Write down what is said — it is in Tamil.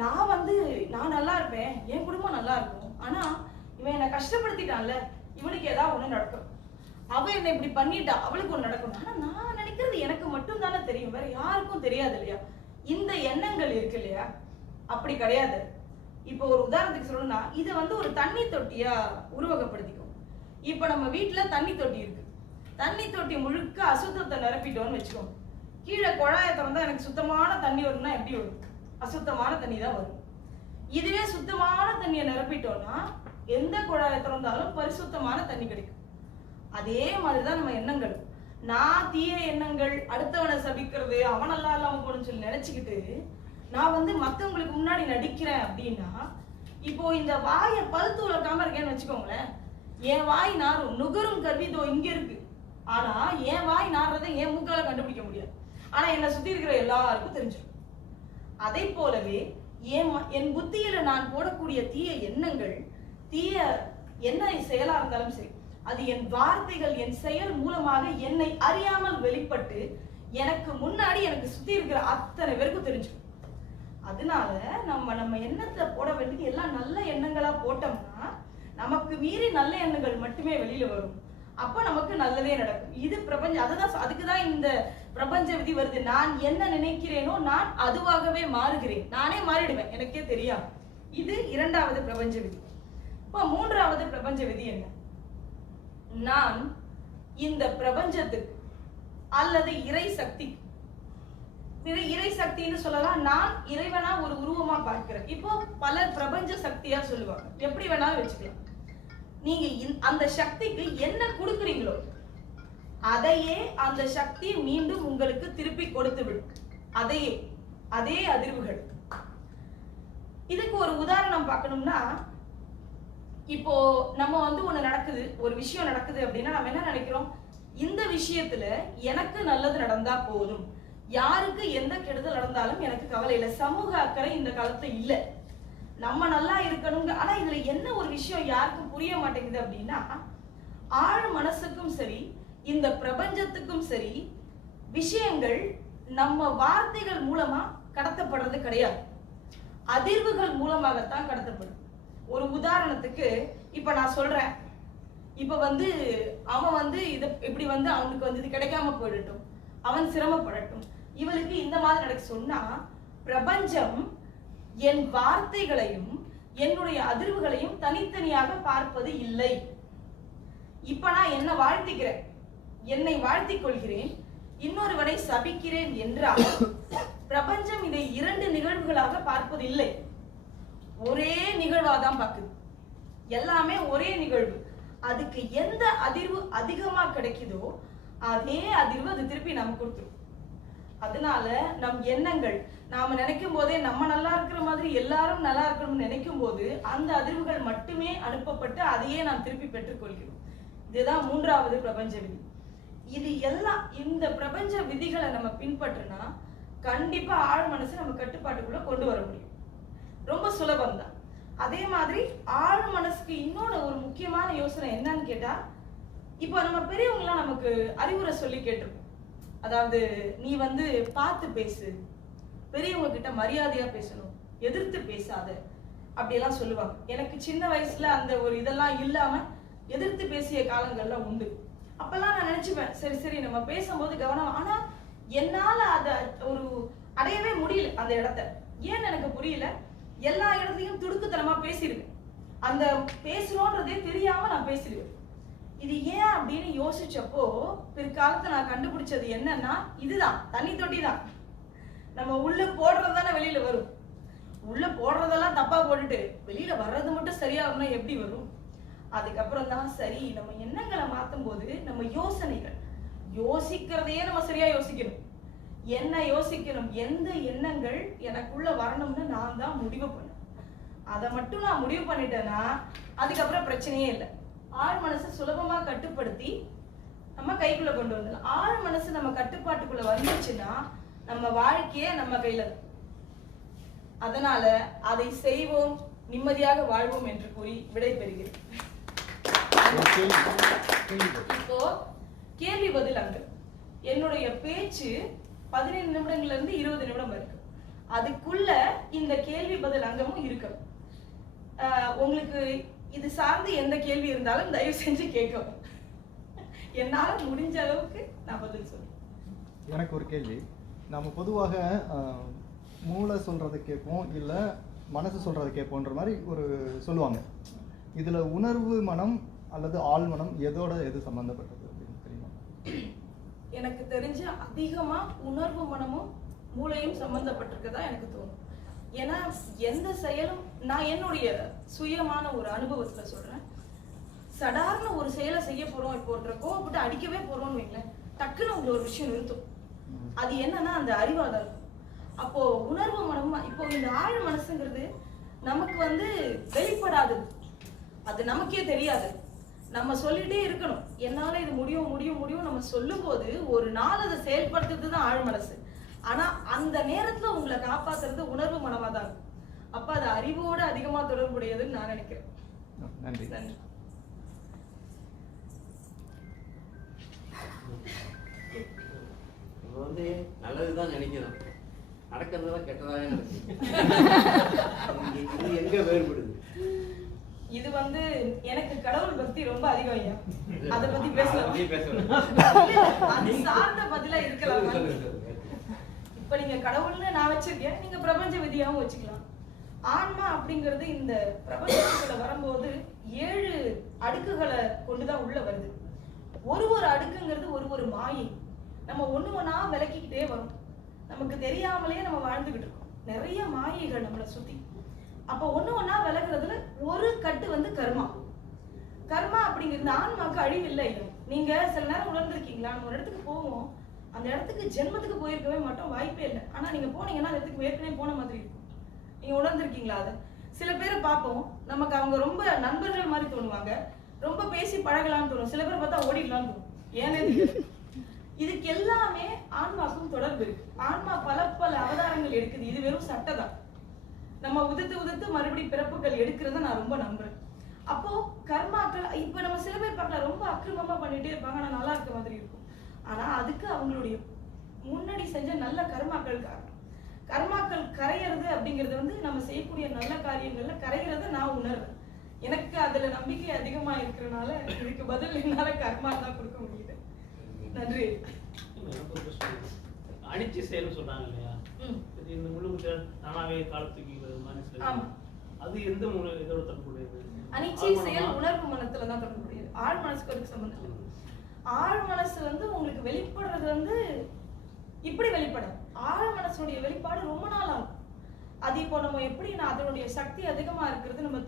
நான் வந்து நான் நல்லா இருப்பேன், என் குடும்பம் நல்லா இருக்கும். ஆனா இவன் என்னை கஷ்டப்படுத்திட்டான்ல, இவனுக்கு ஏதாவது ஒண்ணு நடக்கும். அவ என்னை இப்படி பண்ணிட்டா, அவளுக்கு ஒண்ணு நடக்கும். ஆனா நான் நினைக்கிறது எனக்கு மட்டும் தானே தெரியும், வேற யாருக்கும் தெரியாது இல்லையா? இந்த எண்ணங்கள் இருக்கு இல்லையா? அப்படி கிடையாது. இப்போ ஒரு உதாரணத்துக்கு சொல்லணும்னா, இதை வந்து ஒரு தண்ணி தொட்டியா உருவகப்படுத்திக்கும். இப்போ நம்ம வீட்டுல தண்ணி தொட்டி இருக்கு. தண்ணி தொட்டி முழுக்க அசுத்தத்தை நிரப்பிட்டோம்னு வச்சுக்கோங்க. கீழே குழாயை திறந்தா எனக்கு சுத்தமான தண்ணி வரும்னா எப்படி வரும்? அசுத்தமான தண்ணி தான் வரும். இதுவே சுத்தமான தண்ணியை நிரப்பிட்டோம்னா எந்த குழாயை திறந்தாலும் பரிசுத்தமான தண்ணி கிடைக்கும். அதே மாதிரிதான் நம்ம எண்ணங்கள். நான் தீய எண்ணங்கள், அடுத்தவனை சபிக்கிறது, அவன் நல்லா இல்லாம போகணும்னு சொல்லி நினைச்சுக்கிட்டு நான் வந்து மத்தவங்களுக்கு முன்னாடி நடிக்கிறேன் அப்படின்னா, இப்போ இந்த வாயை பழுத்து உலக்காம இருக்கேன்னு வச்சுக்கோங்களேன். என் வாய் நாரும், நுகரும் கருவி இதோ இங்க இருக்கு. ஆனா என் வாய் நாடுறதை என் மூக்கால கண்டுபிடிக்க முடியாது. ஆனா என்னை சுத்தி இருக்கிற எல்லாருக்கும் தெரிஞ்சிடும். அதே போலவே என் புத்தியில நான் போடக்கூடிய தீய எண்ணங்கள், தீய என்ன செயலா இருந்தாலும் சரி, அது என் வார்த்தைகள், என் செயல் மூலமாக என்னை அறியாமல் வெளிப்பட்டு எனக்கு முன்னாடி எனக்கு சுத்தி இருக்கிற அத்தனை பேருக்கும் தெரிஞ்சிடும். அதனால நம்ம எண்ணத்தை போட வேண்டியது எல்லாம் நல்ல எண்ணங்களா போட்டோம்னா நமக்கு மீறி நல்ல எண்ணங்கள் மட்டுமே வெளியில வரும். அப்ப நமக்கு நல்லதே நடக்கும். இது பிரபஞ்சம். அதுக்குதான் இந்த பிரபஞ்ச விதி வருது. நான் என்ன நினைக்கிறேனோ நான் அதுவாகவே மாறுகிறேன். நானே மாறிடுவேன், எனக்கே தெரியாது. இது இரண்டாவது பிரபஞ்ச விதி. இப்ப மூன்றாவது பிரபஞ்ச விதி என்ன? நான் இந்த பிரபஞ்சத்துக்கு அல்லது இறை சக்தி, இறை சக்தின்னு சொல்லலாம், நான் இறைவனா ஒரு உருவமா பார்க்கிறேன். இப்போ பலர் பிரபஞ்ச சக்தியா சொல்லுவாங்க, எப்படி வேணாலும் வச்சுக்கலாம். நீங்க அந்த சக்திக்கு என்ன கொடுக்குறீங்களோ அதையே அந்த சக்தி மீண்டும் உங்களுக்கு திருப்பி கொடுத்து விடும். அதே அதிர்வுகள். இதுக்கு ஒரு உதாரணம் பார்க்கணும்னா, இப்போ நம்ம வந்து ஒண்ணு நடக்குது, ஒரு விஷயம் நடக்குது அப்படின்னா நம்ம என்ன நினைக்கிறோம்? இந்த விஷயத்துல எனக்கு நல்லது நடந்தா போதும், யாருக்கு எந்த கெடுதல் நடந்தாலும் எனக்கு கவலை இல்லை. சமூக அக்கறை இந்த காலத்துல இல்ல, நம்ம நல்லா இருக்கணுங்க. ஆனா இதுல என்ன ஒரு விஷயம் யாருக்கும் புரிய மாட்டேங்குது அப்படின்னா, ஆழ் மனசுக்கும் சரி இந்த பிரபஞ்சத்துக்கும் சரி விஷயங்கள் நம்ம வார்த்தைகள் மூலமா கடத்தப்படுறது கிடையாது, அதிர்வுகள் மூலமாகத்தான் கடத்தப்படும். ஒரு உதாரணத்துக்கு இப்ப நான் சொல்றேன், இப்ப வந்து அவன் வந்து இது இப்படி வந்து அவனுக்கு வந்து இது கிடைக்காம போயிடட்டும், அவன் சிரமப்படட்டும், இவளுக்கு இந்த மாதிரி நடக்க சொன்னா, பிரபஞ்சம் என் வார்த்தைகளையும் என்னுடைய அதிர்வுகளையும் தனித்தனியாக பார்ப்பது இல்லை. இப்ப நான் என்ன வாழ்த்திக்கிறேன், என்னை வாழ்த்திக் கொள்கிறேன், இன்னொருவனை சபிக்கிறேன் என்றால் பிரபஞ்சம் இதை இரண்டு நிகழ்வுகளாக பார்ப்பது இல்லை, ஒரே நிகழ்வாதான் பார்க்குது. எல்லாமே ஒரே நிகழ்வு. அதுக்கு எந்த அதிர்வு அதிகமா கிடைக்குதோ அதே அதிர்வு அது திருப்பி நமக்கு கொடுத்துரும். அதனால நம் எண்ணங்கள், நாம நினைக்கும் போதே நம்ம நல்லா இருக்கிற மாதிரி எல்லாரும் நல்லா இருக்கணும்னு நினைக்கும் போது அந்த அதிர்வுகள் மட்டுமே அனுப்பப்பட்டு அதையே நாம் திருப்பி பெற்றுக் கொள்கிறோம். இதுதான் மூன்றாவது பிரபஞ்ச விதி. இது எல்லாம் இந்த பிரபஞ்ச விதிகளை நம்ம பின்பற்றினா கண்டிப்பா ஆழ் மனசு நம்ம கட்டுப்பாட்டுக்குள்ள கொண்டு வர முடியும். ரொம்ப சுலபம் தான். அதே மாதிரி ஆழ் மனசுக்கு இன்னொன்னு ஒரு முக்கியமான யோசனை என்னன்னு கேட்டா, இப்போ நம்ம பெரியவங்களாம் நமக்கு அறிவுரை சொல்லி கேட்டிருக்கோம். அதாவது நீ வந்து பார்த்து பேசு, பெரியவங்க கிட்ட மரியாதையா பேசணும், எதிர்த்து பேசாத அப்படியெல்லாம் சொல்லுவாங்க. எனக்கு சின்ன வயசுல அந்த ஒரு இதெல்லாம் இல்லாம எதிர்த்து பேசிய காலங்கள்லாம் உண்டு. அப்பெல்லாம் நான் நினைச்சுப்பேன், சரி சரி நம்ம பேசும்போது கவனம். ஆனா என்னால அத ஒரு அடையவே முடியல அந்த இடத்த. ஏன்னு எனக்கு புரியல. எல்லா இடத்தையும் துடுக்குத்தனமா பேசிடுவேன், அந்த பேசுறோன்றதே தெரியாம நான் பேசிடுவேன். இது ஏன் அப்படின்னு யோசிச்சப்போ பிற்காலத்தை நான் கண்டுபிடிச்சது என்னன்னா, இதுதான் தண்ணி தொட்டி தான். நம்ம உள்ள போடுறதுதானே வெளியில வரும். உள்ள போடுறதெல்லாம் தப்பா போட்டுட்டு வெளியில வர்றது மட்டும் சரியா வரணும், எப்படி வரும்? அதுக்கப்புறம் தான் சரி, நம்ம எண்ணங்களை மாத்தும் போது நம்ம யோசனைகள், யோசிக்கிறதையே நம்ம சரியா யோசிக்கணும். என்ன யோசிக்கணும், எந்த எண்ணங்கள் எனக்குள்ள வரணும்னு நான் தான் முடிவு பண்ணேன். அதை மட்டும் நான் முடிவு பண்ணிட்டேன்னா அதுக்கப்புறம் பிரச்சனையே இல்லை. ஆழ் மனசை சுலபமா கட்டுப்படுத்தி நம்ம கைக்குள்ள கொண்டு வந்துடலாம். ஆழ் மனசு நம்ம கட்டுப்பாட்டுக்குள்ள வந்துச்சுன்னா நம்ம வாழ்க்கையே நம்ம கையில. அதனால அதை செய்வோம், நிம்மதியாக வாழ்வோம் என்று கூறி விடைபெறுகிறேன். இப்போ கேள்வி பதில் அங்கு. என்னுடைய பேச்சு 15 நிமிடங்கள்ல இருந்து 20 நிமிடம் வரைக்கும். அதுக்குள்ள இந்த கேள்வி பதில் அங்கமும் இருக்கணும். உங்களுக்கு இது சார்ந்து எந்த கேள்வி இருந்தாலும் தயவு செஞ்சு கேட்கவும். என்னால முடிஞ்ச அளவுக்கு நான் பதில் சொல்றேன். எனக்கு ஒரு கேள்வி. நம்ம பொதுவாக மூளை சொல்றதை கேட்போம், இல்லை மனசு சொல்றதை கேட்போன்ற மாதிரி ஒரு சொல்லுவாங்க. இதுல உணர்வு மனம் அல்லது ஆள் மனம் எது சம்பந்தப்பட்டது அப்படின்னு தெரியுமா? எனக்கு தெரிஞ்ச அதிகமா உணர்வு மனமும் மூளையும் சம்பந்தப்பட்டிருக்கதா எனக்கு தோணும். ஏன்னா எந்த செயலும் நான் என்னுடைய சுயமான ஒரு அனுபவத்துல சொல்றேன். சடார்னு ஒரு செயலை செய்ய போறோம், இப்போ ஒருத்தரை கோவப்பட்டு அடிக்கவே போறோம்னு வைங்களேன், டக்குன்னு உங்களை ஒரு விஷயம் நிறுத்தும். அது என்னன்னா அந்த அறிவாதான் இருக்கும். அப்போ உணர்வு மனம், இப்போ இந்த ஆழ் மனசுங்கிறது நமக்கு வெளிப்படாதது, அது நமக்கே தெரியாது. நம்ம சொல்லிட்டே இருக்கணும், என்னால இது முடியும் முடியும் முடியும் நம்ம சொல்லும் போது ஒரு நாள் அதை செயல்படுத்துறது தான் ஆழ் மனசு. ஆனா அந்த நேரத்துல உங்களை காப்பாத்துறது உணர்வு மனமா தான் இருக்கும். அப்ப அது அறிவோட அதிகமா தொடர்புடையதுன்னு நான் நினைக்கிறேன். நன்றி. நன்றி. நல்லதுதான் நினைக்கிறோம், நடக்கிறதுதான் கெட்டதாக நடக்குது. இது எங்க வேறுபடுது? இது எனக்கு கடவுள் பக்தி ரொம்ப அதிகம் ஐயா. அதை பத்தி பேசலாம். அது சார்ந்த பதிலா இருக்கலாம். இப்ப நீங்க கடவுள்னு நான் வச்சிருக்கேன், நீங்க பிரபஞ்ச விதியாவும் வச்சுக்கலாம். ஆன்மா அப்படிங்கிறது இந்த பிரபஞ்சத்துக்குள்ள வரும்போது 7 அடுக்குகளை கொண்டுதான் உள்ள வருது. ஒரு அடுக்குங்கிறது ஒரு மாயை. நம்ம ஒண்ணா விளக்கிக்கிட்டே வரும். நமக்கு தெரியாமலே நம்ம வாழ்ந்துகிட்டு இருக்கோம். நிறைய மாயைகள் நம்மளை சுத்தி. அப்ப ஒண்ணா விலகுறதுல ஒரு கட்டு கர்மா. கர்மா அப்படிங்கிறது ஆன்மாக்கு அழிவு இல்லை. நீங்க சில நேரம் உணர்ந்திருக்கீங்களா? நம்ம ஒரு இடத்துக்கு போவோம், அந்த இடத்துக்கு ஜென்மத்துக்கு போயிருக்கவே மாட்டோம், வாய்ப்பே இல்லை. ஆனா நீங்க போனீங்கன்னா அந்த இடத்துக்கு ஏற்கனவே போன மாதிரி இருக்கும். நீங்க உணர்ந்திருக்கீங்களா? அதை சில பேரை பார்ப்போம், நமக்கு அவங்க ரொம்ப நண்பர்கள் மாதிரி தோணுவாங்க, ரொம்ப பேசி பழகலாம்னு தோணும். சில பேர் பார்த்தா ஓடிடலாம்னு தோணும். ஏன்னு இதுக்கு எல்லாமே ஆன்மாக்கும் தொடர்பு இருக்கு. ஆன்மா பல அவதாரங்கள் எடுக்குது. இது வெறும் சட்டை தான். நம்ம உதித்து மறுபடியும் பிறப்புகள் எடுக்கிறத நான் ரொம்ப நம்புறேன். அப்போ கர்மாக்கள் இப்ப நம்ம சில பேர் பார்க்கலாம், ரொம்ப அக்கிரமமா பண்ணிட்டே இருப்பாங்க, ஆனா நல்லா இருக்க மாதிரி இருக்கும். ஆனா அதுக்கு அவங்களுடைய முன்னாடி செஞ்ச நல்ல கர்மாக்கள் காரணம். கர்மாக்கள் கரையிறது அப்படிங்கிறது நம்ம செய்யக்கூடிய நல்ல காரியங்கள்ல கரைகிறத நான் உணர்றேன். எனக்கு அதுல நம்பிக்கை அதிகமா இருக்கிறனால இதுக்கு பதில் என்னால கர்மா தான் கொடுக்க முடியுது. நன்றி. அனிச்சை செயல் சொல்றாங்க இல்லையா? இந்த முழு தானாவே காலத்துக்கு அது எந்த இதோட தொடர்புடையது? அனிச்சை செயல் உணர்வு மனத்துல தான் தொடர்புடையது. ஆழ் மனசுக்கு அதுக்கு சம்பந்தம் இல்லை. ஆழ் மனசு உங்களுக்கு வெளிப்படுறது இப்படி வெளிப்படும். ஆழ் மனசுடைய வெளிப்பாடு ரொம்ப நாள் ஆகும். அது இப்போ நம்ம எப்படின்னா அதனுடைய சக்தி அதிகமா இருக்கிறது நம்ம